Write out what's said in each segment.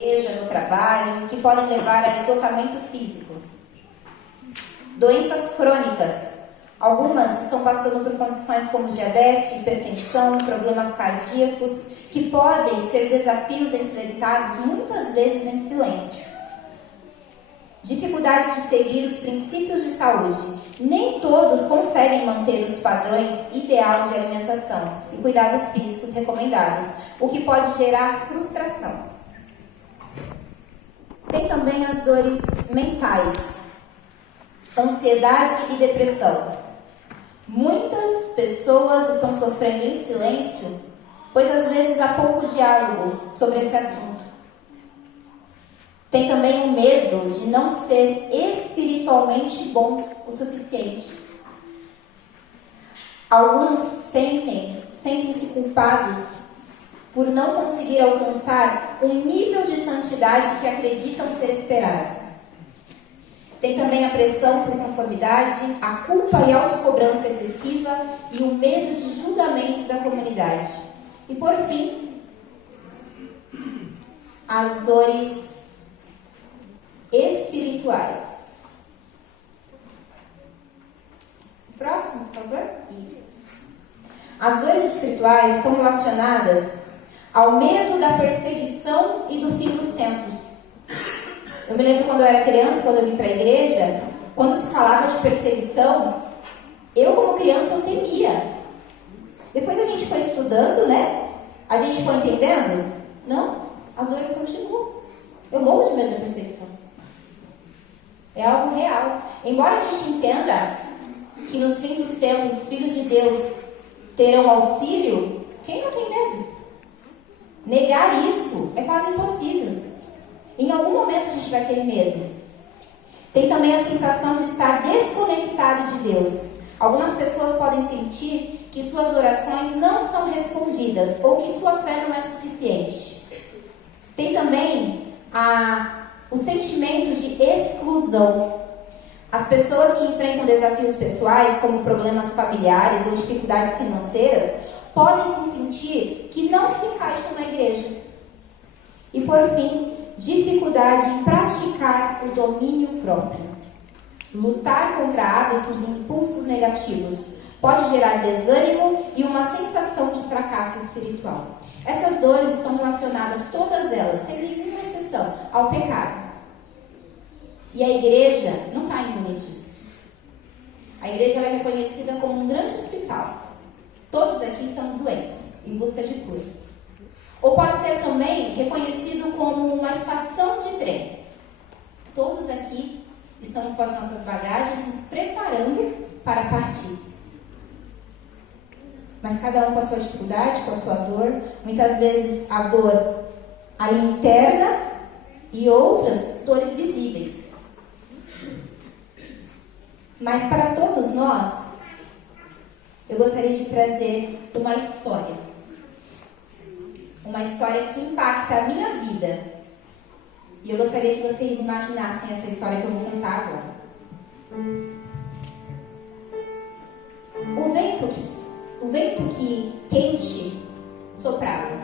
igreja, no trabalho, que podem levar a esgotamento físico. Doenças crônicas. Algumas estão passando por condições como diabetes, hipertensão, problemas cardíacos, que podem ser desafios enfrentados muitas vezes em silêncio. Dificuldade de seguir os princípios de saúde. Nem todos conseguem manter os padrões ideais de alimentação e cuidados físicos recomendados, o que pode gerar frustração. Tem também as dores mentais, ansiedade e depressão. Muitas pessoas estão sofrendo em silêncio, pois às vezes há pouco diálogo sobre esse assunto. Tem também o medo de não ser espiritualmente bom o suficiente. Alguns sentem-se culpados por não conseguir alcançar um nível de santidade que acreditam ser esperado. Tem também a pressão por conformidade, a culpa e autocobrança excessiva e o medo de julgamento da comunidade. E por fim, as dores espirituais. Próximo, por favor. Isso. As dores espirituais estão relacionadas ao medo da perseguição e do fim dos tempos. Eu me lembro quando eu era criança, quando eu vim para a igreja, quando se falava de perseguição, eu como criança eu temia. Depois a gente foi estudando, né? A gente foi entendendo. Não, as dores continuam. Eu morro de medo da perseguição. É algo real. Embora a gente entenda que nos fins dos tempos os filhos de Deus terão auxílio, quem não tem medo? Negar isso é quase impossível. Em algum momento a gente vai ter medo. Tem também a sensação de estar desconectado de Deus. Algumas pessoas podem sentir que suas orações não são respondidas ou que sua fé não é suficiente. Tem também o sentimento de exclusão. As pessoas que enfrentam desafios pessoais, como problemas familiares ou dificuldades financeiras, podem se sentir que não se encaixam na igreja. E por fim, dificuldade em praticar o domínio próprio. Lutar contra hábitos e impulsos negativos pode gerar desânimo e uma sensação de fracasso espiritual. Essas dores estão relacionadas, todas elas, sem nenhuma exceção, ao pecado. E a igreja não está imune disso. A igreja é reconhecida como um grande hospital. Todos aqui estamos doentes, em busca de cura. Ou pode ser também reconhecido como uma estação de trem. Todos aqui estamos com as nossas bagagens nos preparando para partir. Mas cada um com a sua dificuldade, com a sua dor. Muitas vezes a dor ali interna e outras dores visíveis. Mas para todos nós, eu gostaria de trazer uma história. Uma história que impacta a minha vida. E eu gostaria que vocês imaginassem essa história que eu vou contar agora. O vento que quente soprava,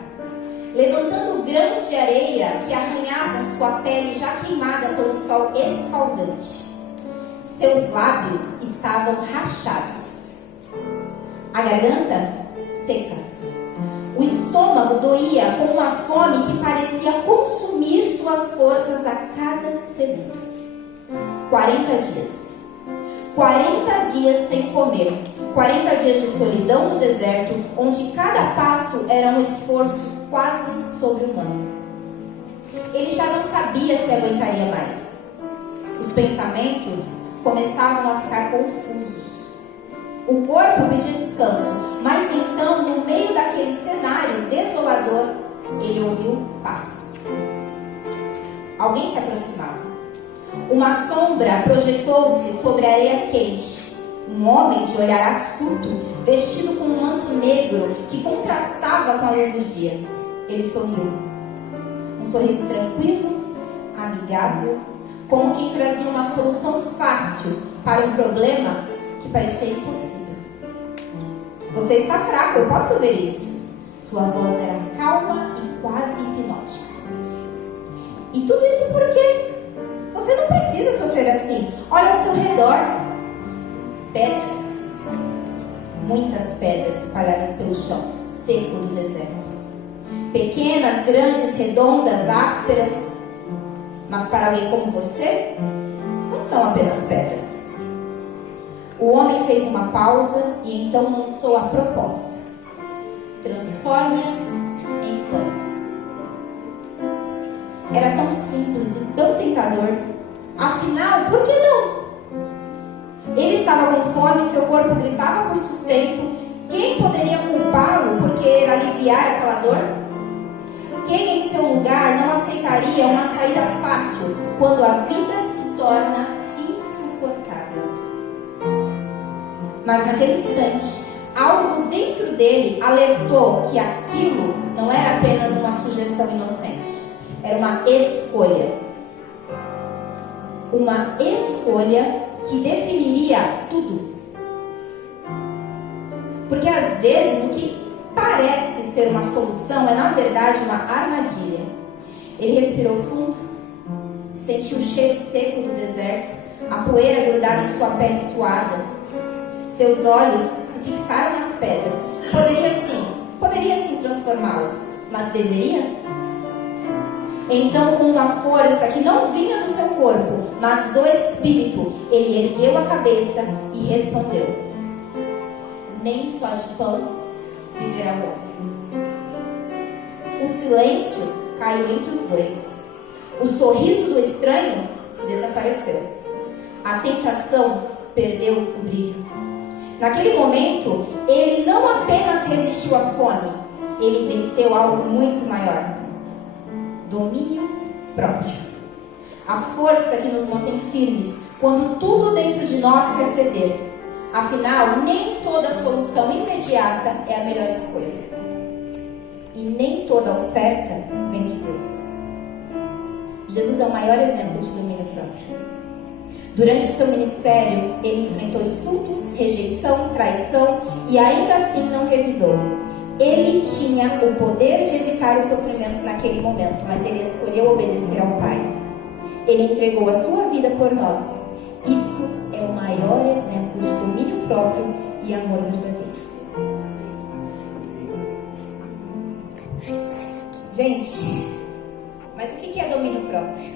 levantando grãos de areia que arranhavam sua pele já queimada pelo sol escaldante. Seus lábios estavam rachados. A garganta seca. O estômago doía com uma fome que parecia consumir suas forças a cada segundo. 40 dias. 40 dias sem comer. 40 dias de solidão no deserto, onde cada passo era um esforço quase sobre-humano. Ele já não sabia se aguentaria mais. Os pensamentos começavam a ficar confusos. O corpo pedia descanso, mas então, no meio daquele cenário desolador, ele ouviu passos. Alguém se aproximava. Uma sombra projetou-se sobre a areia quente. Um homem de olhar astuto, vestido com um manto negro que contrastava com a luz do dia. Ele sorriu. Um sorriso tranquilo, amigável, como quem trazia uma solução fácil para um problema que parecia impossível. Você está fraco, eu posso ver isso. Sua voz era calma e quase hipnótica. E tudo isso por quê? Você não precisa sofrer assim. Olha ao seu redor. Pedras. Muitas pedras espalhadas pelo chão seco do deserto. Pequenas, grandes, redondas, ásperas. Mas para alguém como você, não são apenas pedras. O homem fez uma pausa e então lançou a proposta: transforme-as em pães. Era tão simples e tão tentador. Afinal, por que não? Ele estava com fome, seu corpo gritava por sustento. Quem poderia culpá-lo por querer aliviar aquela dor? Quem em seu lugar não aceitaria uma saída fácil quando a vida se torna insuportável? Mas naquele instante, algo dentro dele alertou que aquilo não era apenas uma sugestão inocente. Era uma escolha. Uma escolha que definiria tudo. Porque às vezes o que parece ser uma solução é na verdade uma armadilha. Ele respirou fundo, sentiu o cheiro seco do deserto, a poeira grudada em sua pele suada. Seus olhos se fixaram nas pedras. Poderia sim transformá-las, mas deveria? Então, com uma força que não vinha do seu corpo, mas do espírito, ele ergueu a cabeça e respondeu: nem só de pão viverá o homem. O silêncio caiu entre os dois. O sorriso do estranho desapareceu. A tentação perdeu o brilho. Naquele momento, ele não apenas resistiu à fome, ele venceu algo muito maior: domínio próprio. A força que nos mantém firmes quando tudo dentro de nós quer ceder. Afinal, nem toda solução imediata é a melhor escolha. E nem toda oferta vem de Deus. Jesus é o maior exemplo de domínio próprio. Durante seu ministério, ele enfrentou insultos, rejeição, traição e ainda assim não revidou. Ele tinha o poder de evitar o sofrimento naquele momento, mas ele escolheu obedecer ao Pai. Ele entregou a sua vida por nós. Isso é o maior exemplo de domínio próprio e amor verdadeiro. Gente, mas o que é domínio próprio?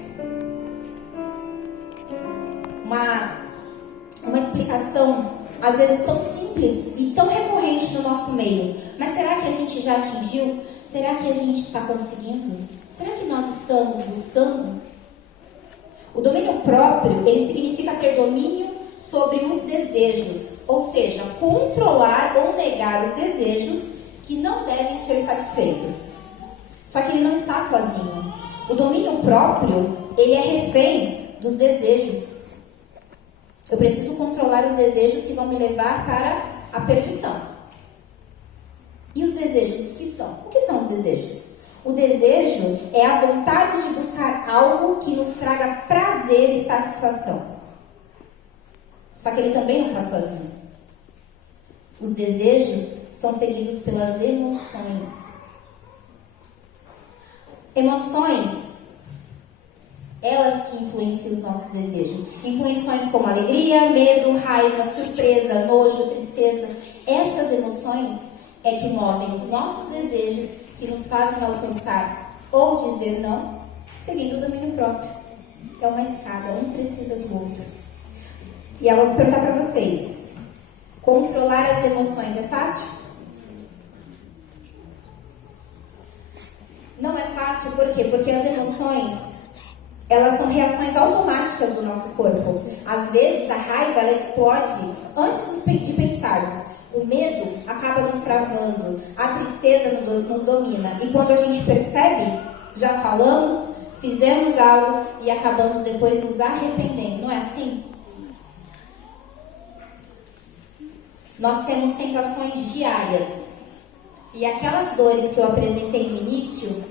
Uma explicação, às vezes, tão simples e tão recorrente no nosso meio. Mas será que a gente já atingiu? Será que a gente está conseguindo? Será que nós estamos buscando? O domínio próprio, ele significa ter domínio sobre os desejos, ou seja, controlar ou negar os desejos que não devem ser satisfeitos. Só que ele não está sozinho. O domínio próprio, ele é refém dos desejos. Eu preciso controlar os desejos que vão me levar para a perdição. E os desejos que são? O que são os desejos? O desejo é a vontade de buscar algo que nos traga prazer e satisfação. Só que ele também não está sozinho. Os desejos são seguidos pelas emoções. Emoções, elas que influenciam os nossos desejos. Influências como alegria, medo, raiva, surpresa, nojo, tristeza. Essas emoções é que movem os nossos desejos, que nos fazem alcançar ou dizer não, seguindo o domínio próprio. É uma escada, um precisa do outro. E agora eu vou perguntar para vocês: controlar as emoções é fácil? Não é fácil, por quê? Porque as emoções, elas são reações automáticas do nosso corpo. Às vezes a raiva, ela explode antes de pensarmos. O medo acaba nos travando, a tristeza nos domina. E quando a gente percebe, já falamos, fizemos algo e acabamos depois nos arrependendo. Não é assim? Nós temos tentações diárias. E aquelas dores que eu apresentei no início,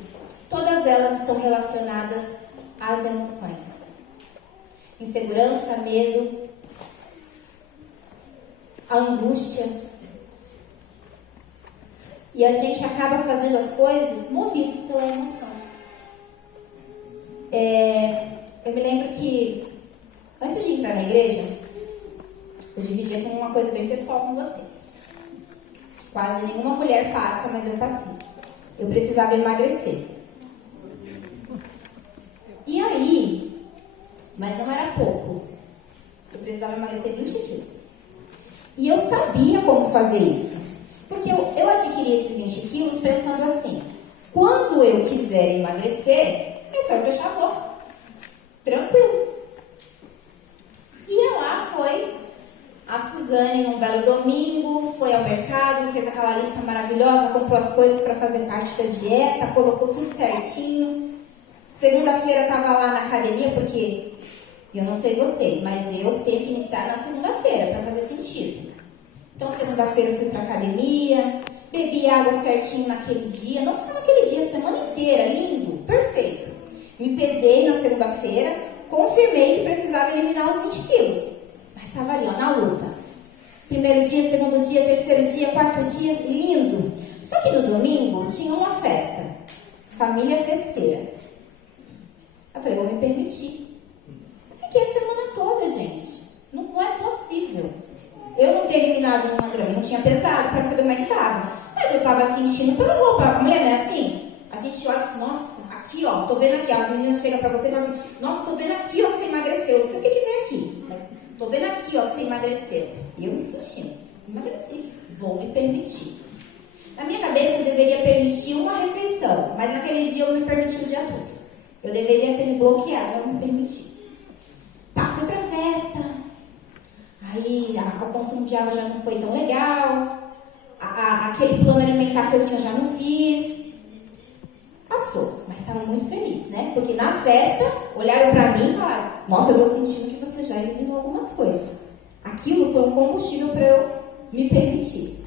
todas elas estão relacionadas às emoções. Insegurança, medo, a angústia. E a gente acaba fazendo as coisas movidos pela emoção. Eu me lembro que, antes de entrar na igreja, eu dividi aqui uma coisa bem pessoal com vocês. Quase nenhuma mulher passa, mas eu passei. Eu precisava emagrecer. E aí, mas não era pouco. Eu precisava emagrecer 20 quilos. E eu sabia como fazer isso. Porque eu adquiri esses 20 quilos pensando assim: quando eu quiser emagrecer, é só eu fechar a boca. Tranquilo. E lá foi a Suzane num belo domingo, foi ao mercado, fez aquela lista maravilhosa, comprou as coisas para fazer parte da dieta, colocou tudo certinho. Segunda-feira estava lá na academia, porque eu não sei vocês, mas eu tenho que iniciar na segunda-feira para fazer sentido. Então, segunda-feira eu fui para academia, bebi água certinho naquele dia, não só naquele dia, a semana inteira, lindo, perfeito. Me pesei na segunda-feira, confirmei que precisava eliminar os 20 quilos. Mas estava ali, ó, na luta. Primeiro dia, segundo dia, terceiro dia, quarto dia, lindo. Só que no domingo tinha uma festa. Família festeira. Eu falei, vou me permitir. Fiquei a semana toda, gente. Não é possível. Eu não ter eliminado uma grama, não tinha pesado para saber como é que estava. Mas eu estava sentindo pela roupa. A mulher não é assim? A gente olha e diz, nossa, aqui ó, tô vendo aqui. As meninas chegam para você e falam assim, nossa, tô vendo aqui ó que você emagreceu. Não sei o que vem aqui, mas tô vendo aqui ó que você emagreceu. E eu me sentindo, emagreci, vou me permitir. Na minha cabeça eu deveria permitir uma refeição, mas naquele dia eu me permiti o dia todo. Eu deveria ter me bloqueado, não me permiti. Tá, fui pra festa. Aí o consumo de água já não foi tão legal. Aquele plano alimentar que eu tinha já não fiz. Passou, mas estava muito feliz, né? Porque na festa, olharam pra mim e falaram, nossa, eu tô sentindo que você já eliminou algumas coisas. Aquilo foi um combustível para eu me permitir.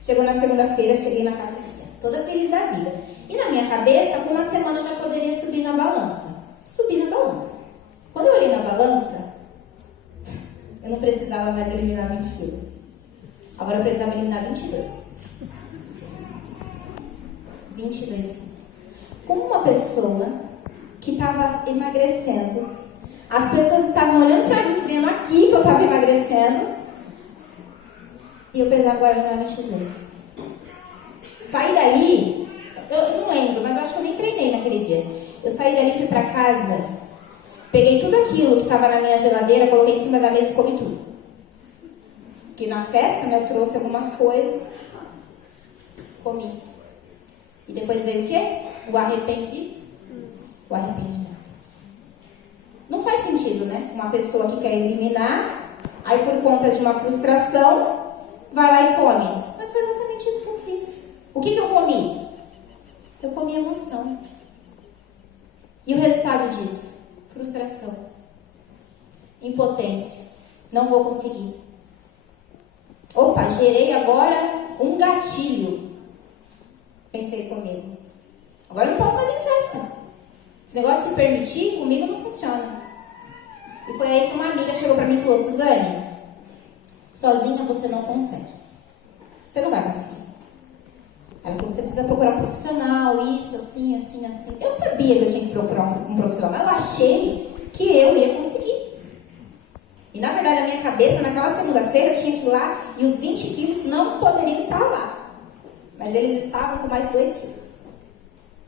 Chegou na segunda-feira, cheguei na academia, toda feliz da vida. E na minha cabeça, com uma semana eu já poderia subir na balança. Subi na balança. Quando eu olhei na balança, eu não precisava mais eliminar 20 quilos. Agora eu precisava eliminar 22. 22 quilos. Como uma pessoa que estava emagrecendo, as pessoas estavam olhando para mim, vendo aqui que eu estava emagrecendo, e eu precisava agora eliminar 22. Saí dali, eu não lembro, mas eu acho que eu nem treinei naquele dia. Eu saí dali, fui para casa, peguei tudo aquilo que estava na minha geladeira, coloquei em cima da mesa e comi tudo. Porque na festa, né, eu trouxe algumas coisas, comi. E depois veio o quê? O arrependimento. Não faz sentido, né? Uma pessoa que quer eliminar, aí por conta de uma frustração, vai lá e come. Mas foi exatamente isso que eu fiz. O que eu comi? Eu comi emoção. E o resultado disso? Frustração. Impotência. Não vou conseguir. Opa, gerei agora um gatilho. Pensei comigo. Agora eu não posso mais ir em festa. Esse negócio de se permitir, comigo não funciona. E foi aí que uma amiga chegou pra mim e falou, Suzane, sozinha você não consegue. Você não vai conseguir. Ela falou, você precisa procurar um profissional, isso, assim, assim, assim. Eu sabia que eu tinha que procurar um profissional, mas eu achei que eu ia conseguir. E na verdade, na minha cabeça, naquela segunda-feira, eu tinha que ir lá e os 20 quilos não poderiam estar lá. Mas eles estavam com mais 2 quilos.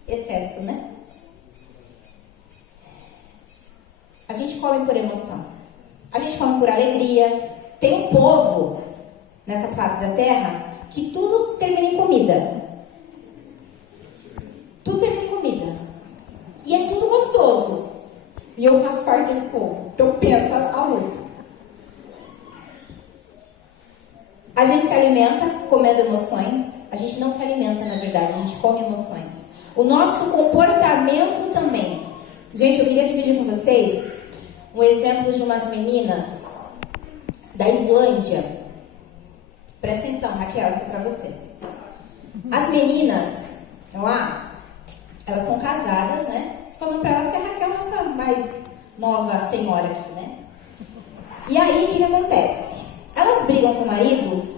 Excesso, né? A gente come por emoção. A gente come por alegria. Tem um povo nessa face da terra que tudo termina em comida. Tudo termina em comida. E é tudo gostoso. E eu faço parte desse povo. Então pensa a luta. A gente se alimenta comendo emoções. A gente não se alimenta, na verdade. A gente come emoções. O nosso comportamento também. Gente, eu queria dividir com vocês um exemplo de umas meninas da Islândia. Presta atenção, Raquel, isso é pra você. As meninas lá, elas são casadas, né? Falando pra ela que a Raquel é essa mais nova senhora aqui, né? E aí, o que acontece? Elas brigam com o marido.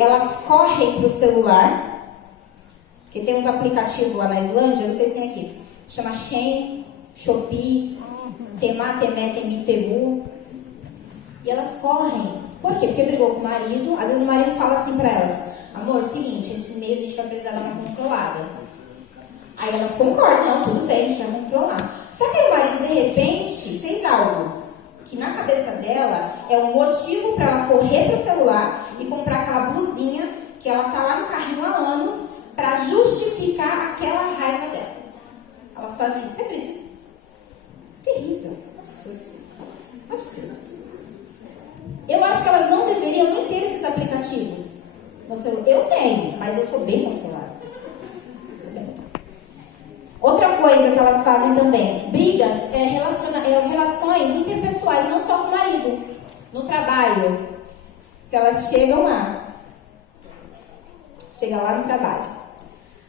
Elas correm pro celular Porque tem uns aplicativos lá na Islândia, não sei se tem aqui. Chama Shein, Shopee, Temá, Temé, Temi, Temu. E elas correm. Por quê? Porque brigou com o marido. Às vezes o marido fala assim pra elas: amor, seguinte, esse mês a gente vai precisar dar uma controlada. Aí elas concordam, não, tudo bem, a gente vai controlar. Só que aí o marido, de repente, fez algo que na cabeça dela é um motivo para ela correr pro celular e comprar aquela blusinha que ela tá lá no carrinho há anos para justificar aquela raiva dela. Elas fazem isso, você acredita? Terrível, absurdo. Absurdo. Eu acho que elas não deveriam nem ter esses aplicativos. Eu tenho, mas eu sou bem controlada. Outra coisa que elas fazem também, brigas, relações interpessoais, não só com o marido, no trabalho. Se elas chegam lá no trabalho,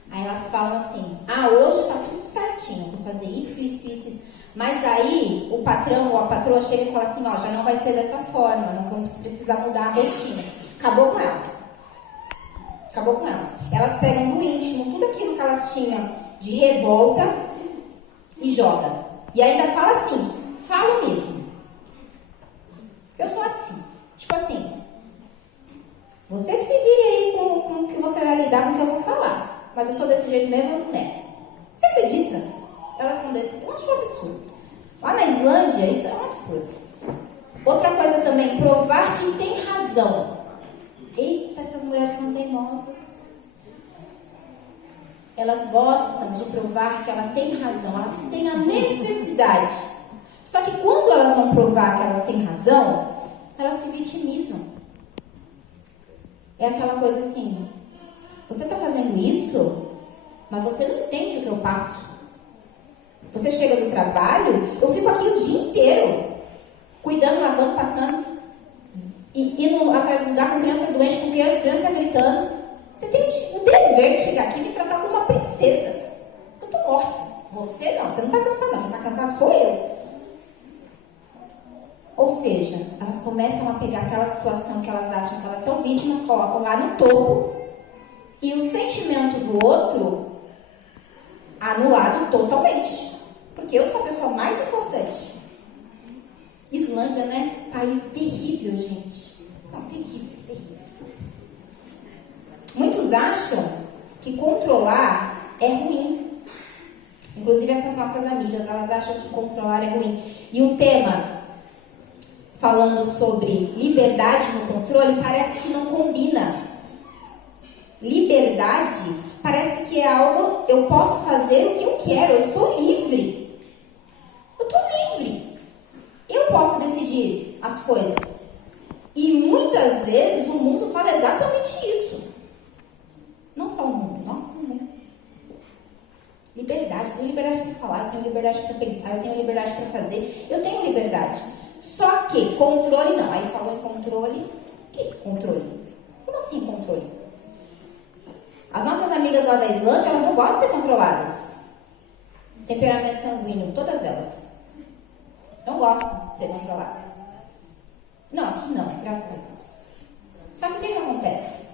aí elas falam assim: hoje tá tudo certinho, vou fazer isso. Mas aí o patrão ou a patroa chega e fala assim: já não vai ser dessa forma, nós vamos precisar mudar a rotina. Acabou com elas. Elas pegam do íntimo tudo aquilo que elas tinham de revolta e joga. E ainda fala assim: falo mesmo. Eu sou assim. Tipo assim, você que se vire aí com o que você vai lidar com o que eu vou falar. Mas eu sou desse jeito mesmo, né? Você acredita? Elas são desse. Eu acho um absurdo. Lá na Islândia, isso é um absurdo. Outra coisa também, provar que tem razão. Eita, essas mulheres são teimosas. Elas gostam de provar que ela tem razão, elas têm a necessidade. Só que quando elas vão provar que elas têm razão, elas se vitimizam. É aquela coisa assim: você está fazendo isso, mas você não entende o que eu passo. Você chega do trabalho, eu fico aqui o dia inteiro, cuidando, lavando, passando, indo atrás do lugar com criança doente, com criança gritando. Você tem o dever de chegar aqui e me tratar como uma princesa. Eu tô morta. Você não está cansada não. Quem está cansada sou eu. Ou seja, elas começam a pegar aquela situação que elas acham que elas são vítimas, colocam lá no topo, e o sentimento do outro anulado totalmente. Porque eu sou a pessoa mais importante. Islândia, né? País terrível, gente. Não, terrível. Muitos acham que controlar é ruim. Inclusive essas nossas amigas, elas acham que controlar é ruim. E o tema, falando sobre liberdade no controle, parece que não combina. Liberdade parece que é algo, eu posso fazer o que eu quero, eu estou livre. Eu posso decidir as coisas. E muitas vezes o mundo fala exatamente isso. Não só o mundo, nós também. Liberdade, eu tenho liberdade para falar, eu tenho liberdade para pensar, eu tenho liberdade para fazer, eu tenho liberdade. Só que controle não. Aí falou em controle. Que controle? Como assim controle? As nossas amigas lá da Islândia, elas não gostam de ser controladas. Temperamento sanguíneo, todas elas. Não gostam de ser controladas. Não, aqui não, graças a Deus. Só que o que acontece?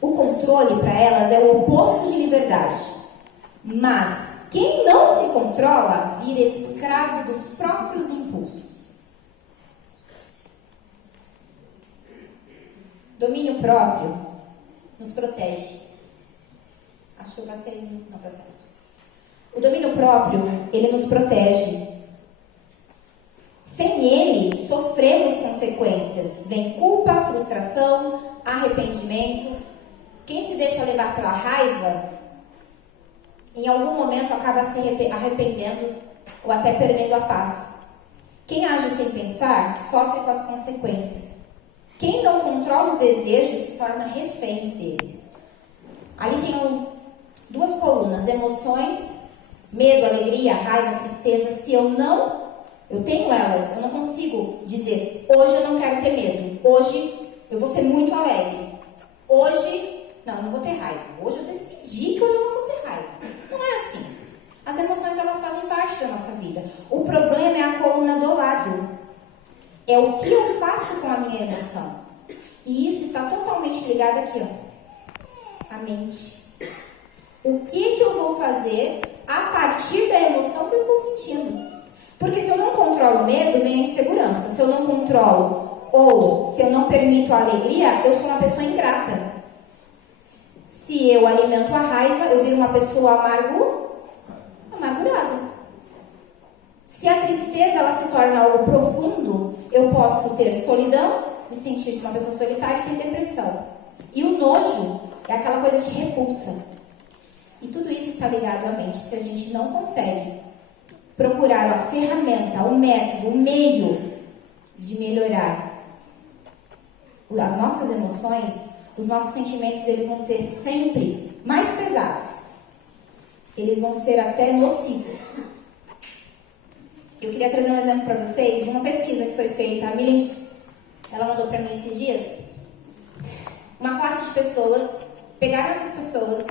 O controle para elas é o oposto de liberdade. Mas quem não se controla vira escravo dos próprios impulsos. Domínio próprio nos protege. Acho que eu passei. Não, tá certo. O domínio próprio, ele nos protege. Sem ele, sofremos consequências. Vem culpa, frustração, arrependimento. Quem se deixa levar pela raiva, em algum momento acaba se arrependendo ou até perdendo a paz. Quem age sem pensar, sofre com as consequências. Quem não controla os desejos se torna reféns dele. Ali tem duas colunas: emoções, medo, alegria, raiva, tristeza. Se eu tenho elas, eu não consigo dizer: hoje eu não quero ter medo, hoje eu vou ser muito alegre, hoje não vou ter raiva, hoje eu decidi que hoje eu não vou ter raiva. Não é assim. As emoções, elas fazem parte da nossa vida. O problema é a coluna do lado. É o que eu faço com a minha emoção. E isso está totalmente ligado aqui, ó, a mente. O que eu vou fazer a partir da emoção que eu estou sentindo? Porque se eu não controlo o medo, vem a insegurança. Se eu não controlo ou se eu não permito a alegria, eu sou uma pessoa ingrata. Se eu alimento a raiva, eu viro uma pessoa amargurada. Se a tristeza ela se torna algo profundo, eu posso ter solidão, me sentir uma pessoa solitária e ter depressão. E o nojo é aquela coisa de repulsa. E tudo isso está ligado à mente. Se a gente não consegue procurar a ferramenta, o método, o meio de melhorar as nossas emoções, os nossos sentimentos, eles vão ser sempre mais pesados. Eles vão ser até nocivos. Eu queria trazer um exemplo para vocês de uma pesquisa que foi feita. A Millen, ela mandou para mim esses dias. Uma classe de pessoas, pegaram essas pessoas,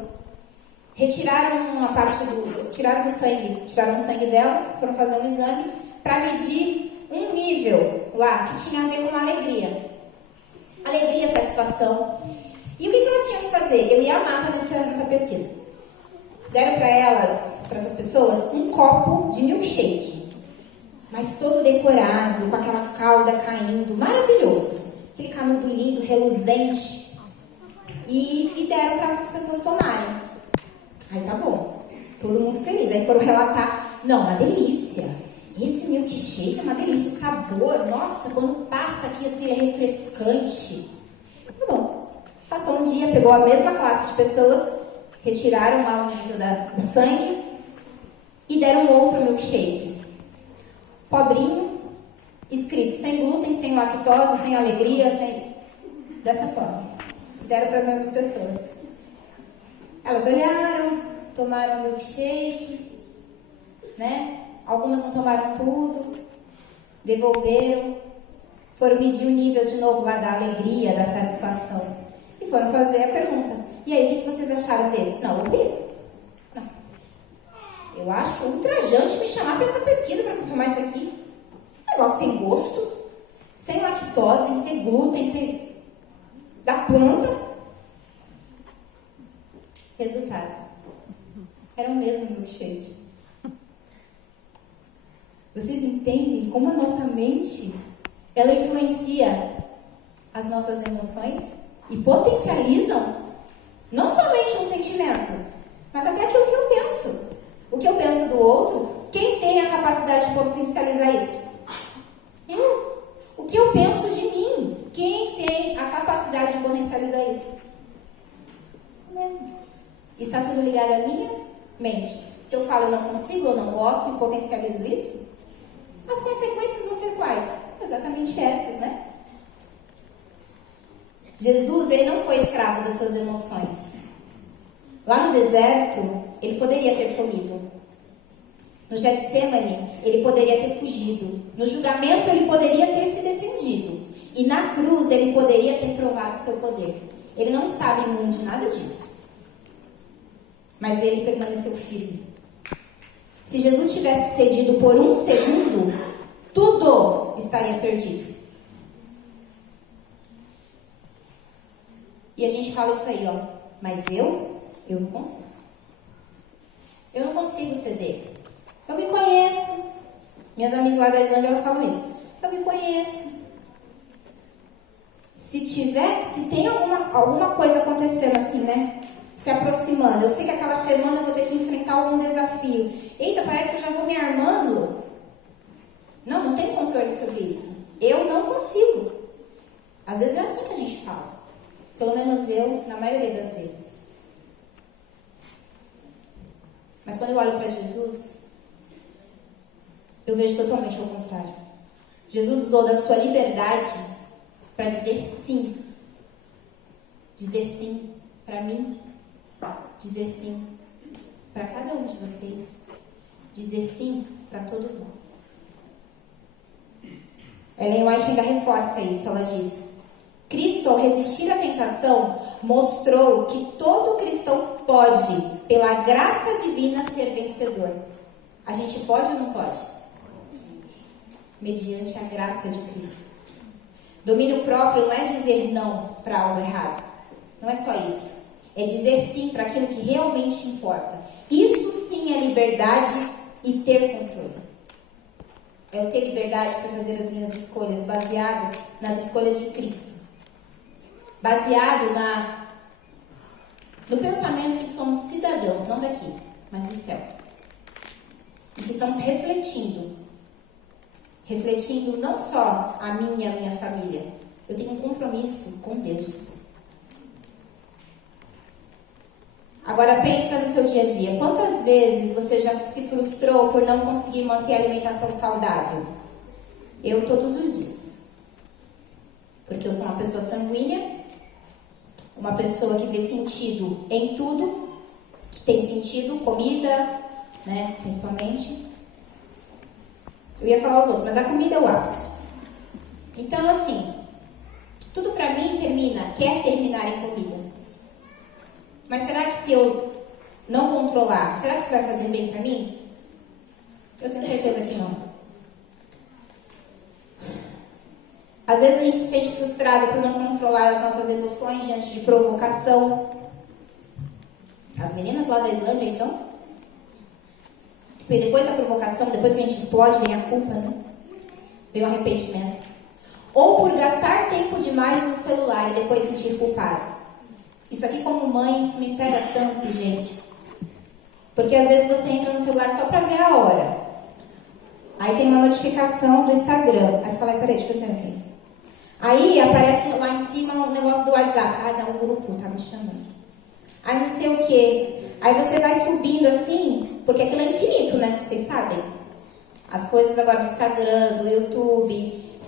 retiraram uma parte tiraram o sangue dela, foram fazer um exame para medir um nível lá que tinha a ver com alegria. Alegria, satisfação. E o que elas tinham que fazer? Eu ia amar nessa pesquisa. Deram para elas, para essas pessoas, um copo de milkshake, mas todo decorado, com aquela calda caindo, maravilhoso. Aquele canudo lindo, reluzente. E deram para essas pessoas tomarem. Aí tá bom, todo mundo feliz. Aí foram relatar, não, uma delícia. Esse milkshake é uma delícia, o sabor, nossa, quando passa aqui assim, ele é refrescante. Tá bom, passou um dia, pegou a mesma classe de pessoas, retiraram lá o nível do sangue e deram outro milkshake. Pobrinho, escrito sem glúten, sem lactose, sem alegria, dessa forma. Deram para as mesmas pessoas. Elas olharam, tomaram o milkshake, né? Algumas não tomaram tudo, devolveram, foram medir o nível de novo lá da alegria, da satisfação. E foram fazer a pergunta. E aí, o que vocês acharam desse? Não, horrível. Não. Eu acho ultrajante me chamar para essa pesquisa para tomar isso aqui. Negócio sem gosto, sem lactose, sem glúten, sem da planta. Resultado. Era o mesmo milkshake. Vocês entendem como a nossa mente, ela influencia as nossas emoções e potencializam não somente um sentimento, mas até aquilo que eu penso. O que eu penso do outro, quem tem a capacidade de potencializar isso? Eu. O que eu penso de mim, quem tem a capacidade de potencializar isso? Eu mesmo. Está tudo ligado à minha mente. Se eu falo eu não consigo, eu não gosto e potencializo isso, as consequências vão ser quais? Exatamente essas, né? Jesus, ele não foi escravo das suas emoções. Lá no deserto, ele poderia ter comido. No Getsemane, ele poderia ter fugido. No julgamento, ele poderia ter se defendido. E na cruz, ele poderia ter provado seu poder. Ele não estava imune de nada disso. Mas ele permaneceu firme. Se Jesus tivesse cedido por um segundo, tudo estaria perdido. E a gente fala isso aí, ó. Mas eu não consigo. Eu não consigo ceder. Eu me conheço. Minhas amigas lá da Islândia, elas falam isso. Eu me conheço. Se tem alguma coisa acontecendo assim, né? Se aproximando. Eu sei que aquela semana eu vou ter que enfrentar algum desafio. Eita, parece que eu já vou me armando. Não tem controle sobre isso. Eu não consigo. Às vezes é assim que a gente fala. Pelo menos eu, na maioria das vezes. Mas quando eu olho para Jesus, eu vejo totalmente ao contrário. Jesus usou da sua liberdade para dizer sim. Dizer sim para mim. Dizer sim para cada um de vocês. Dizer sim para todos nós. Ellen White ainda reforça isso. Ela diz: Cristo, ao resistir à tentação, mostrou que todo cristão pode, pela graça divina, ser vencedor. A gente pode ou não pode? Mediante a graça de Cristo. Domínio próprio não é dizer não para algo errado. Não é só isso. É dizer sim para aquilo que realmente importa. Isso sim é liberdade e ter controle. É eu ter liberdade para fazer as minhas escolhas baseado nas escolhas de Cristo. Baseado no pensamento que somos cidadãos, não daqui, mas do céu. E que estamos refletindo não só a minha família. Eu tenho um compromisso com Deus. Agora pensa no seu dia a dia. Quantas vezes você já se frustrou por não conseguir manter a alimentação saudável? Eu todos os dias. Porque eu sou uma pessoa sanguínea, uma pessoa que vê sentido em tudo, que tem sentido, comida, né, principalmente. Eu ia falar os outros, mas a comida é o ápice. Então, assim, tudo pra mim quer terminar em comida. Mas será que se eu não controlar, será que isso vai fazer bem pra mim? Eu tenho certeza que não. Às vezes a gente se sente frustrado por não controlar as nossas emoções diante de provocação. As meninas lá da Islândia, então, porque depois da provocação, depois que a gente explode, vem a culpa, né? Vem o arrependimento. Ou por gastar tempo demais no celular e depois sentir culpado. Isso aqui como mãe, isso me pega tanto, gente. Porque às vezes você entra no celular só pra ver a hora. Aí tem uma notificação do Instagram. Aí você fala, peraí, deixa eu dizer aqui. Aí aparece lá em cima um negócio do WhatsApp. Ah, não, o grupo tá me chamando. Aí não sei o quê. Aí você vai subindo assim, porque aquilo é infinito, né? Vocês sabem. As coisas agora do Instagram, do YouTube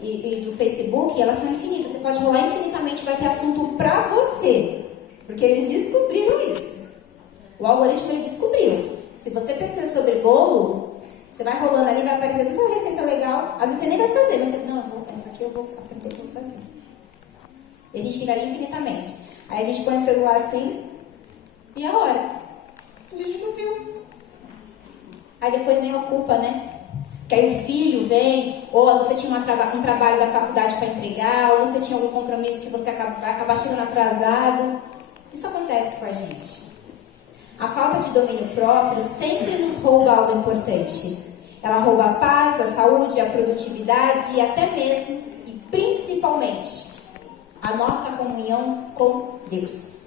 e do Facebook, elas são infinitas. Você pode rolar infinitamente, vai ter assunto pra você. Porque eles descobriram isso. O algoritmo, ele descobriu. Se você pesquisa sobre bolo, você vai rolando ali, vai aparecer tanta receita legal. Às vezes você nem vai fazer, mas você, não, essa aqui eu vou aprender o que eu vou fazer. E a gente fica ali infinitamente. Aí a gente põe o celular assim, e a hora? A gente não viu. Aí depois vem a culpa, né? Que aí o filho vem, ou você tinha um trabalho da faculdade para entregar, ou você tinha algum compromisso que você vai acabar chegando atrasado. Isso acontece com a gente. A falta de domínio próprio sempre nos rouba algo importante. Ela rouba a paz, a saúde, a produtividade e até mesmo, e principalmente, a nossa comunhão com Deus.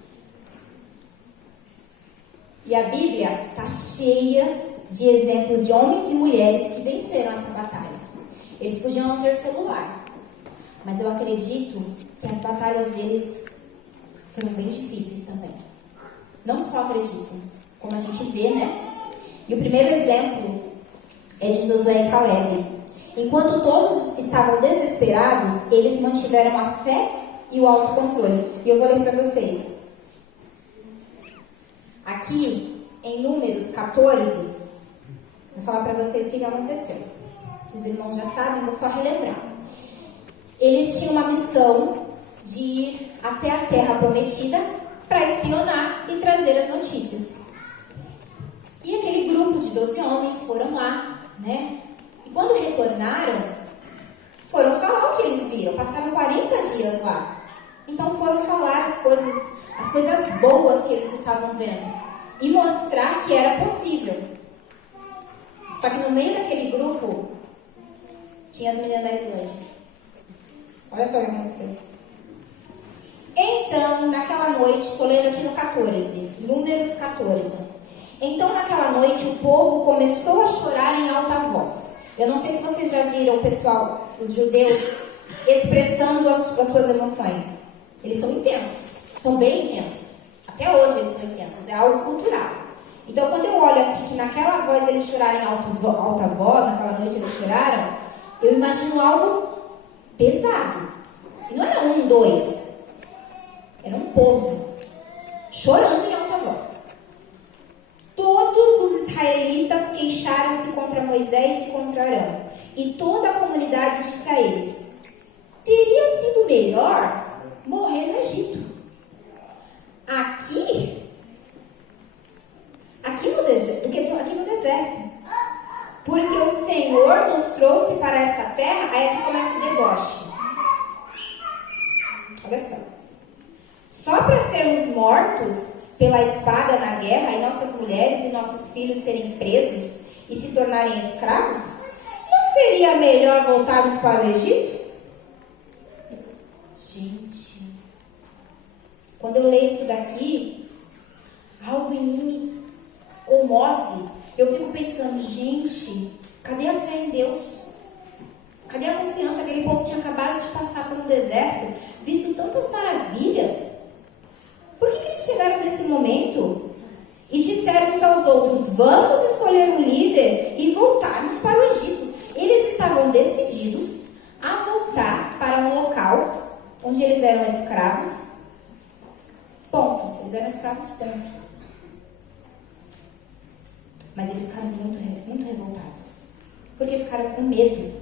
E a Bíblia está cheia de exemplos de homens e mulheres que venceram essa batalha. Eles podiam não ter celular, mas eu acredito que as batalhas deles foram bem difíceis também. Não só acredito, como a gente vê, né? E o primeiro exemplo é de Josué e Caleb. Enquanto todos estavam desesperados, eles mantiveram a fé e o autocontrole. E eu vou ler para vocês. Aqui, em Números 14, vou falar para vocês o que aconteceu. Os irmãos já sabem, vou só relembrar. Eles tinham uma missão de ir até a terra prometida para espionar e trazer as notícias. E aquele grupo de 12 homens foram lá, né? E quando retornaram, foram falar o que eles viram. Passaram 40 dias lá. Então foram falar as coisas boas que eles estavam vendo. E mostrar que era possível. Só que no meio daquele grupo, tinha as meninas da Islândia. Olha só o que aconteceu. Então, naquela noite, estou lendo aqui no 14, Números 14. Então, naquela noite, o povo começou a chorar em alta voz. Eu não sei se vocês já viram o pessoal, os judeus, expressando as suas emoções. Eles são intensos, são bem intensos. Até hoje eles são intensos, é algo cultural. Então, quando eu olho aqui que naquela voz eles choraram em alta voz, naquela noite eles choraram, eu imagino algo pesado. E não era um, dois. Era um povo chorando em alta voz. Todos os israelitas queixaram-se contra Moisés e contra Arão. E toda a comunidade disse a eles: teria sido melhor morrer no Egito. Aqui no deserto, do que aqui no deserto. Porque o Senhor nos trouxe para essa terra. Aí aqui começa o deboche. Olha só. Só para sermos pela espada na guerra e nossas mulheres e nossos filhos serem presos e se tornarem escravos? Não seria melhor voltarmos para o Egito? Gente, quando eu leio isso daqui, algo em mim me comove. Eu fico pensando, gente, cadê a fé em Deus? Cadê a confiança? Aquele povo tinha acabado de passar por um deserto, visto tantas maravilhas. Por que eles chegaram nesse momento e disseram uns aos outros: vamos escolher um líder e voltarmos para o Egito? Eles estavam decididos a voltar para um local onde eles eram escravos. Ponto. Eles eram escravos, ponto. Mas eles ficaram muito revoltados, porque ficaram com medo.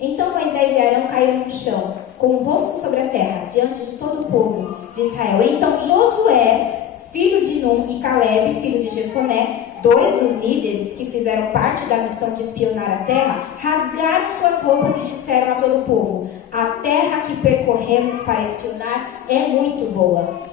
Então Moisés e Arão caíram no chão, com o rosto sobre a terra, diante de todo o povo de Israel. Então Josué, filho de Num, e Caleb, filho de Jefoné, dois dos líderes que fizeram parte da missão de espionar a terra, rasgaram suas roupas e disseram a todo o povo: a terra que percorremos para espionar é muito boa.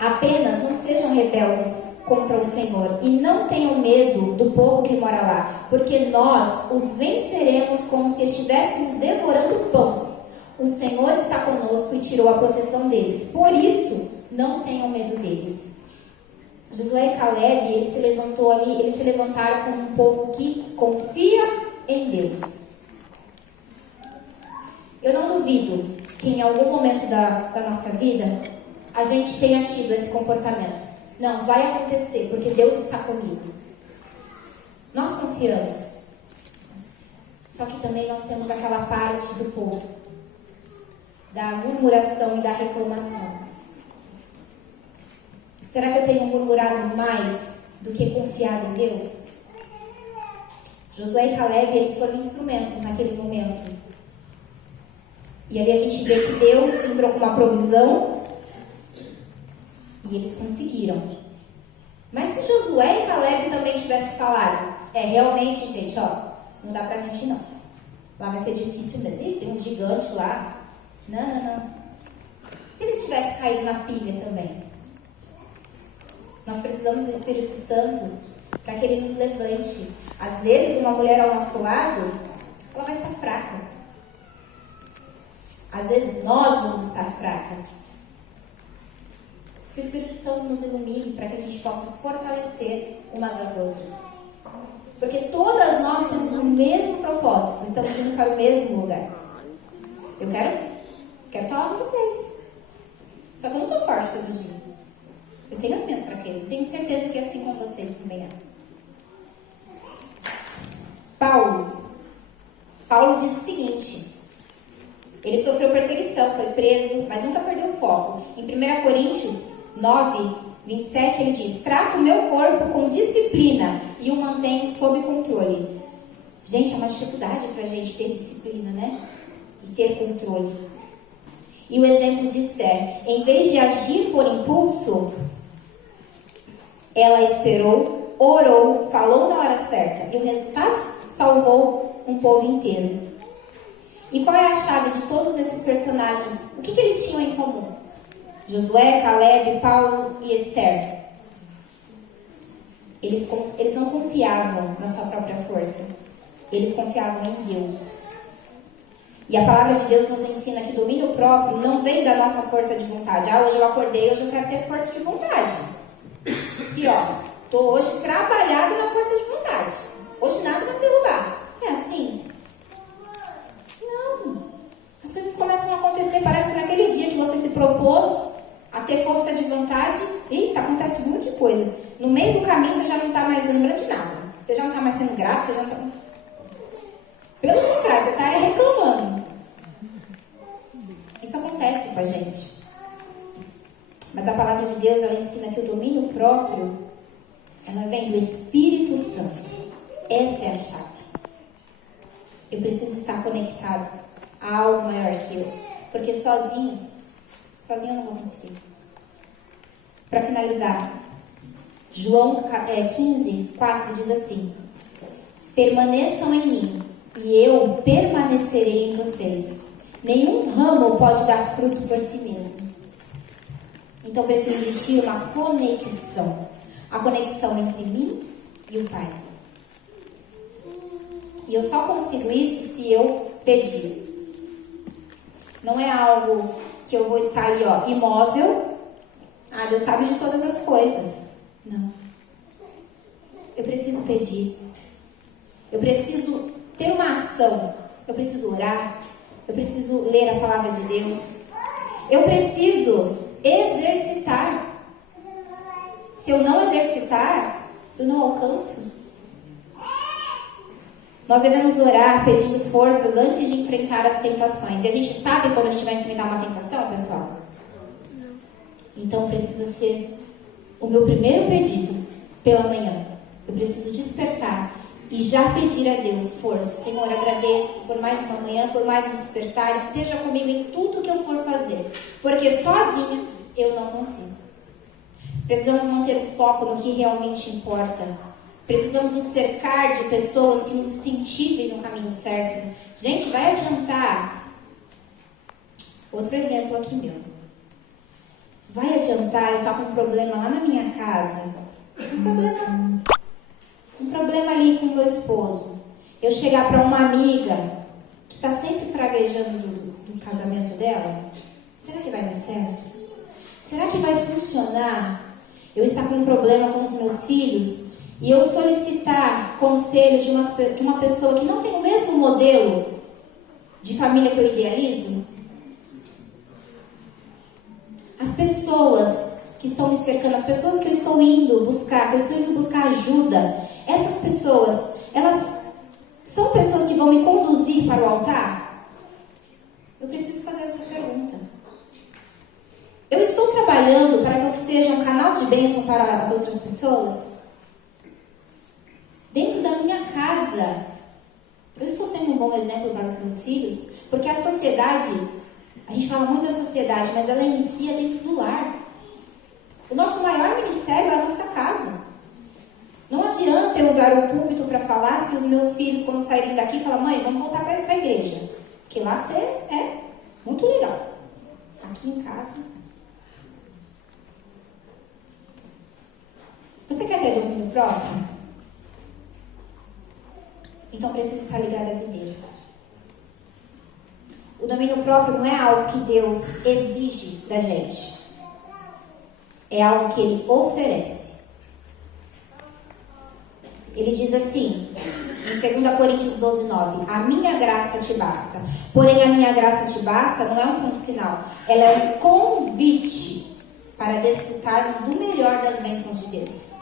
Apenas não sejam rebeldes contra o Senhor e não tenham medo do povo que mora lá, porque nós os venceremos como se estivéssemos devorando pão. O Senhor está conosco e tirou a proteção deles. Por isso, não tenham medo deles. Josué e Caleb, eles se levantaram como um povo que confia em Deus. Eu não duvido que em algum momento da nossa vida a gente tenha tido esse comportamento. Não, vai acontecer, porque Deus está comigo. Nós confiamos. Só que também nós temos aquela parte do povo, da murmuração e da reclamação. Será que eu tenho murmurado mais do que confiado em Deus? Josué e Caleb, eles foram instrumentos naquele momento. E ali a gente vê que Deus entrou com uma provisão e eles conseguiram. Mas se Josué e Caleb também tivessem falado: realmente, gente, não dá pra gente não. Lá vai ser difícil mesmo. Ih, tem uns gigantes lá. Não. Se eles tivessem caído na pilha também. Nós precisamos do Espírito Santo para que Ele nos levante. Às vezes, uma mulher ao nosso lado, ela vai estar fraca. Às vezes, nós vamos estar fracas. Que o Espírito Santo nos ilumine para que a gente possa fortalecer umas às outras. Porque todas nós temos o mesmo propósito. Estamos indo para o mesmo lugar. Eu quero estar lá com vocês. Só que eu não estou forte todo dia. Eu tenho as minhas fraquezas. Tenho certeza que é assim com vocês também é. Paulo diz o seguinte: ele sofreu perseguição, foi preso, mas nunca perdeu o foco. Em 1 Coríntios 9, 27, ele diz: trato o meu corpo com disciplina e o mantenho sob controle. Gente, é uma dificuldade para a gente ter disciplina, né? E ter controle. E o exemplo de Esther: em vez de agir por impulso, ela esperou, orou, falou na hora certa. E o resultado? Salvou um povo inteiro. E qual é a chave de todos esses personagens? O que eles tinham em comum? Josué, Caleb, Paulo e Esther. Eles não confiavam na sua própria força. Eles confiavam em Deus. E a palavra de Deus nos ensina que domínio próprio não vem da nossa força de vontade. Hoje eu acordei, hoje eu quero ter força de vontade. Aqui, tô hoje trabalhado na força de vontade. Hoje nada vai me derrubar. É assim? Não. As coisas começam a acontecer. Parece que naquele dia que você se propôs a ter força de vontade, acontece um monte de coisa. No meio do caminho você já não está mais lembrando de nada. Você já não está mais sendo grato, você já não está... Pelo contrário, você está reclamando. Isso acontece com a gente. Mas a palavra de Deus, ela ensina que o domínio próprio, ela vem do Espírito Santo. Essa é a chave. Eu preciso estar conectado a algo maior que eu. Porque sozinho eu não vou conseguir. Para finalizar, João 15, 4 diz assim: permaneçam em mim e eu permanecerei em vocês. Nenhum ramo pode dar fruto por si mesmo. Então precisa existir uma conexão. A conexão entre mim e o Pai. E eu só consigo isso se eu pedir. Não é algo que eu vou estar ali, imóvel. Ah, Deus sabe de todas as coisas. Não. Eu preciso pedir. Eu preciso ter uma ação. Eu preciso orar. Eu preciso ler a palavra de Deus. Eu preciso exercitar. Se eu não exercitar, eu não alcanço. Nós devemos orar pedindo forças antes de enfrentar as tentações. E a gente sabe quando a gente vai enfrentar uma tentação, pessoal? Então precisa ser o meu primeiro pedido pela manhã. Eu preciso despertar e já pedir a Deus força. Senhor, agradeço por mais uma manhã, por mais um despertar. Esteja comigo em tudo que eu for fazer. Porque sozinha eu não consigo. Precisamos manter o foco no que realmente importa. Precisamos nos cercar de pessoas que nos incentivem no caminho certo. Gente, vai adiantar. Outro exemplo aqui meu. Vai adiantar eu estar com um problema lá na minha casa. Um problema ali com o meu esposo. Eu chegar para uma amiga que está sempre praguejando do casamento dela. Será que vai dar certo? Será que vai funcionar? Eu estar com um problema com os meus filhos e eu solicitar conselho de uma pessoa que não tem o mesmo modelo de família que eu idealizo? As pessoas que estão me cercando, as pessoas que eu estou indo buscar, ajuda, essas pessoas, elas são pessoas que vão me conduzir para o altar? Eu preciso fazer essa pergunta. Eu estou trabalhando para que eu seja um canal de bênção para as outras pessoas? Dentro da minha casa, eu estou sendo um bom exemplo para os meus filhos? Porque a sociedade, a gente fala muito da sociedade, mas ela inicia dentro do lar. O nosso maior ministério é a nossa casa. Não adianta eu usar o púlpito para falar se os meus filhos, quando saírem daqui, falam: mãe, vamos voltar para a igreja. Porque lá você é muito legal. Aqui em casa... Você quer ter domínio próprio? Então precisa estar ligado à videira. O domínio próprio não é algo que Deus exige da gente. É algo que Ele oferece. Ele diz assim, em 2 Coríntios 12, 9: a minha graça te basta. Porém, a minha graça te basta não é um ponto final. Ela é um convite para desfrutarmos do melhor das bênçãos de Deus.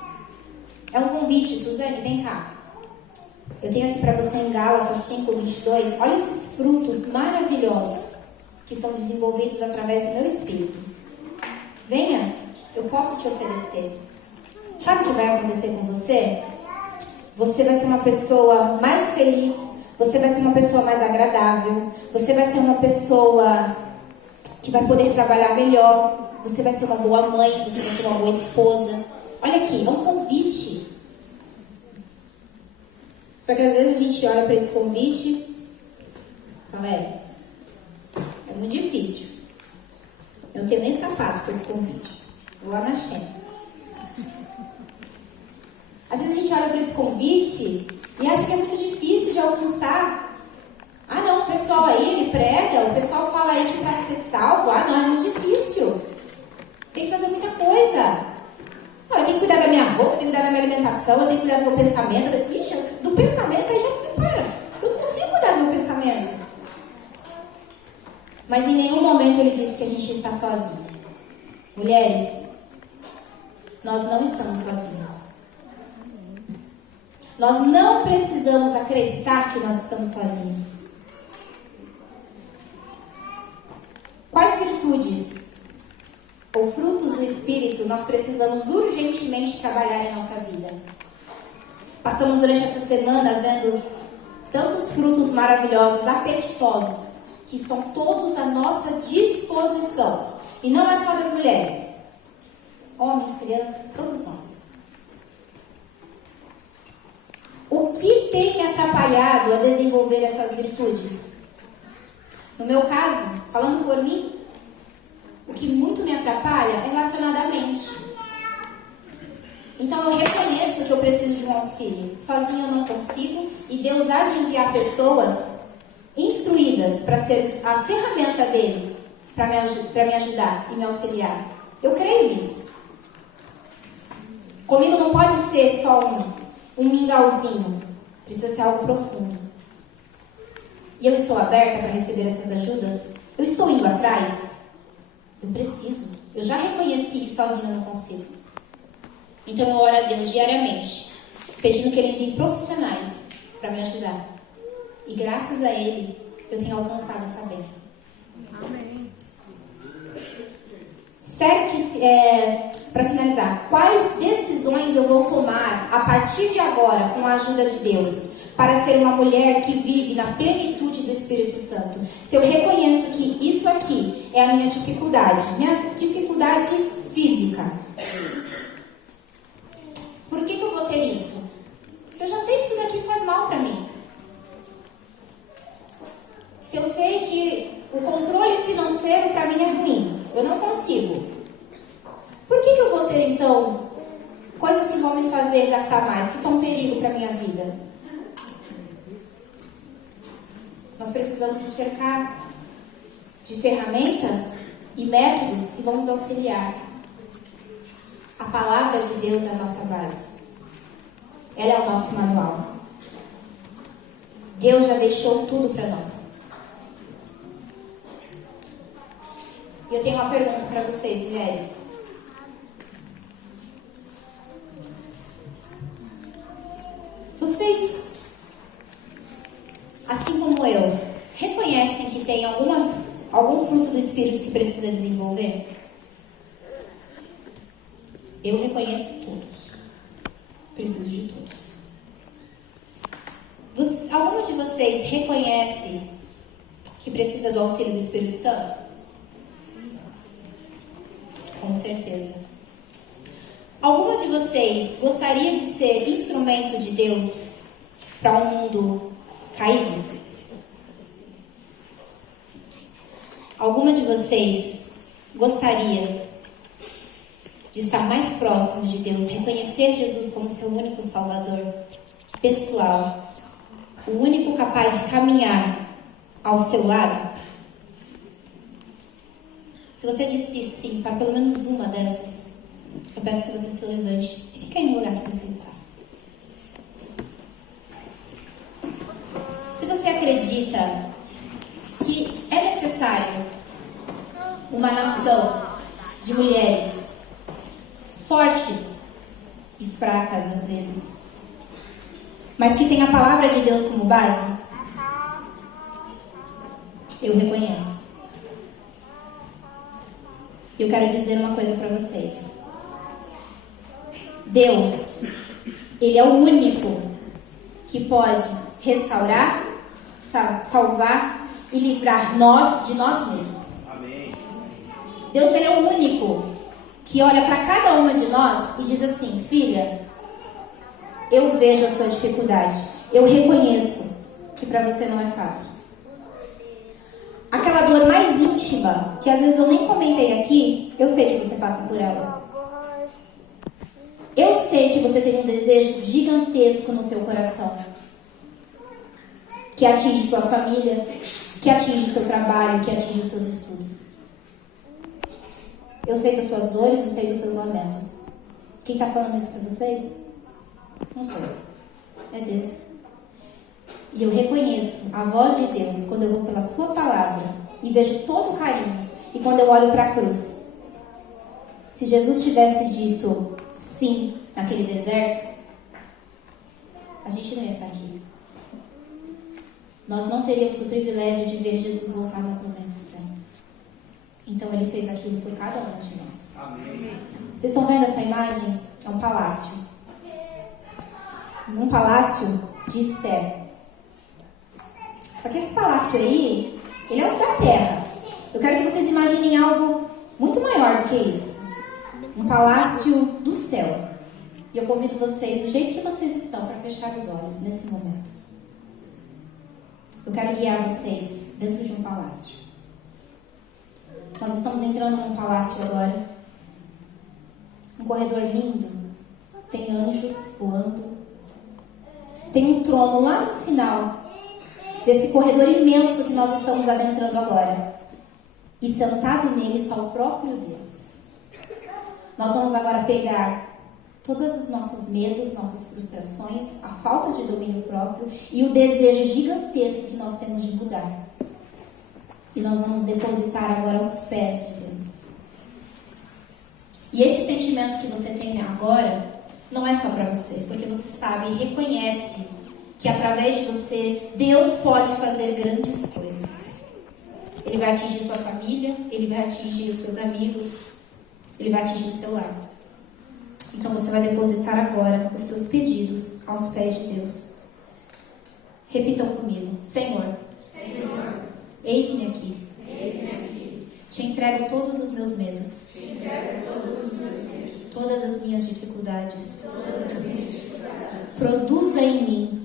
É um convite. Suzane, vem cá. Eu tenho aqui para você em Gálatas 5, 22. Olha esses frutos maravilhosos que são desenvolvidos através do meu Espírito. Venha, eu posso te oferecer. Sabe o que vai acontecer com você? Você vai ser uma pessoa mais feliz. Você vai ser uma pessoa mais agradável. Você vai ser uma pessoa que vai poder trabalhar melhor. Você vai ser uma boa mãe, você vai ser uma boa esposa. Olha aqui, é um convite. Só que às vezes a gente olha para esse convite e fala: é muito difícil. Eu não tenho nem sapato com esse convite. Vou lá na Shein. Às vezes a gente olha para esse convite e acha que é muito difícil de alcançar. Ah não, o pessoal aí, ele prega, o pessoal fala aí que para ser salvo, não, é muito difícil. Tem que fazer muita coisa. Eu tenho que cuidar da minha roupa, eu tenho que cuidar da minha alimentação, eu tenho que cuidar do meu pensamento. Ixi, do pensamento aí já me para. Porque eu não consigo cuidar do meu pensamento. Mas em nenhum momento ele disse que a gente está sozinho. Mulheres, nós não estamos sozinhas. Nós não precisamos acreditar que nós estamos sozinhas. Quais virtudes ou frutos do Espírito nós precisamos urgentemente trabalhar em nossa vida? Passamos durante essa semana vendo tantos frutos maravilhosos, apetitosos, que estão todos à nossa disposição. E não é só das mulheres. Homens, crianças, todos nós. O que tem me atrapalhado a desenvolver essas virtudes? No meu caso, falando por mim, o que que muito me atrapalha é relacionado à mente. Então eu reconheço que eu preciso de um auxílio. Sozinho eu não consigo, e Deus há de enviar pessoas instruídas para ser a ferramenta dele para me ajudar e me auxiliar. Eu creio nisso. Comigo não pode ser só um mingauzinho. Precisa ser algo profundo. E eu estou aberta para receber essas ajudas? Eu estou indo atrás? Eu preciso. Eu já reconheci que sozinho eu não consigo. Então eu oro a Deus diariamente, pedindo que Ele envie profissionais para me ajudar. E graças a Ele, eu tenho alcançado essa bênção. Amém. Para finalizar, quais decisões eu vou tomar a partir de agora com a ajuda de Deus para ser uma mulher que vive na plenitude do Espírito Santo? Se eu reconheço que isso aqui é a minha dificuldade física, por que eu vou ter isso? Se eu já sei que isso daqui faz mal para mim, se eu sei que o controle financeiro para mim é ruim, eu não consigo, por que eu vou ter então coisas que vão me fazer gastar mais, que são um perigo para a minha vida? Nós precisamos nos cercar de ferramentas e métodos que vão nos auxiliar. A palavra de Deus é a nossa base. Ela é o nosso manual. Deus já deixou tudo para nós. E eu tenho uma pergunta para vocês, mulheres. Vocês, assim como eu, reconhecem que tem algum fruto do Espírito que precisa desenvolver? Eu reconheço todos. Preciso de todos. Alguma de vocês reconhece que precisa do auxílio do Espírito Santo? Com certeza. Alguma de vocês gostaria de ser instrumento de Deus para um mundo caído? Alguma de vocês gostaria de estar mais próximo de Deus, reconhecer Jesus como seu único Salvador pessoal, o único capaz de caminhar ao seu lado? Se você disse sim para pelo menos uma dessas, eu peço que você se levante e fique aí no lugar que você está. Se você acredita que é necessário uma nação de mulheres fortes e fracas às vezes, mas que tem a palavra de Deus como base, eu reconheço. Eu quero dizer uma coisa para vocês. Deus, Ele é o único que pode restaurar, salvar e livrar nós de nós mesmos. Amém. Deus, Ele é o único que olha para cada uma de nós e diz assim: filha, eu vejo a sua dificuldade, eu reconheço que para você não é fácil. Aquela dor mais íntima, que às vezes eu nem comentei aqui, eu sei que você passa por ela. Eu sei que você tem um desejo gigantesco no seu coração, que atinge sua família, que atinge seu trabalho, que atinge os seus estudos. Eu sei das suas dores, eu sei dos seus lamentos. Quem está falando isso para vocês? Não sou eu. É Deus. E eu reconheço a voz de Deus quando eu vou pela sua palavra e vejo todo o carinho. E quando eu olho para a cruz. Se Jesus tivesse dito sim naquele deserto, a gente não ia estar aqui. Nós não teríamos o privilégio de ver Jesus voltar nas nuvens do céu. Então Ele fez aquilo por cada uma de nós. Amém. Vocês estão vendo essa imagem? É um palácio. Um palácio de Esther. Só que esse palácio aí, ele é o da terra. Eu quero que vocês imaginem algo muito maior do que isso. Um palácio do céu. E eu convido vocês, do jeito que vocês estão, para fechar os olhos nesse momento. Eu quero guiar vocês dentro de um palácio. Nós estamos entrando num palácio agora. Um corredor lindo. Tem anjos voando. Tem um trono lá no final desse corredor imenso que nós estamos adentrando agora. E sentado nele está o próprio Deus. Nós vamos agora pegar todos os nossos medos, nossas frustrações, a falta de domínio próprio e o desejo gigantesco que nós temos de mudar. E nós vamos depositar agora aos pés de Deus. E esse sentimento que você tem agora não é só para você, porque você sabe e reconhece que através de você, Deus pode fazer grandes coisas. Ele vai atingir sua família, Ele vai atingir os seus amigos, Ele vai atingir o seu lar. Então você vai depositar agora os seus pedidos aos pés de Deus. Repitam comigo. Senhor, eis-me aqui. Te entrego todos os meus medos. Todas as minhas dificuldades. Produza em mim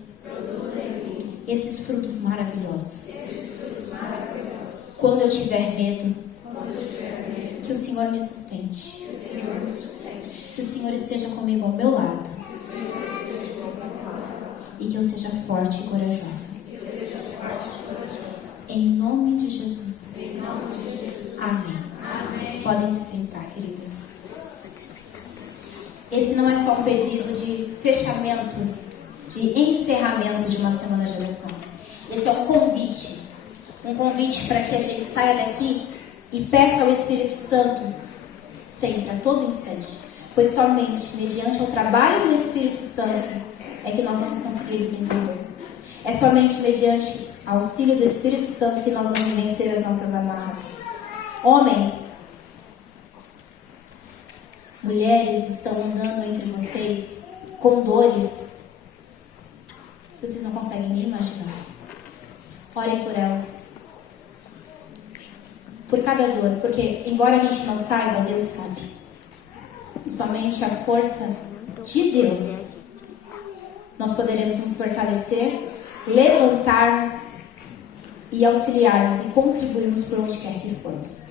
esses frutos maravilhosos. Quando eu tiver medo, que o Senhor me sustente. Que o Senhor esteja comigo ao meu lado. E que eu seja forte e corajosa. Em nome de Jesus. Amém. Podem se sentar, queridas. Esse não é só um pedido de fechamento, de encerramento de uma semana de oração. Esse é um convite. Um convite para que a gente saia daqui e peça ao Espírito Santo sempre, a todo instante. Pois somente mediante o trabalho do Espírito Santo é que nós vamos conseguir desenvolver. É somente mediante o auxílio do Espírito Santo que nós vamos vencer as nossas amarras. Homens, mulheres estão andando entre vocês com dores que vocês não conseguem nem imaginar. Orem por elas. Por cada dor, porque embora a gente não saiba, Deus sabe. E somente a força de Deus nós poderemos nos fortalecer, levantarmos e auxiliarmos e contribuirmos por onde quer que formos.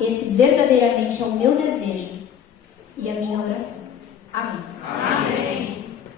Esse verdadeiramente é o meu desejo e a minha oração. Amém. Amém.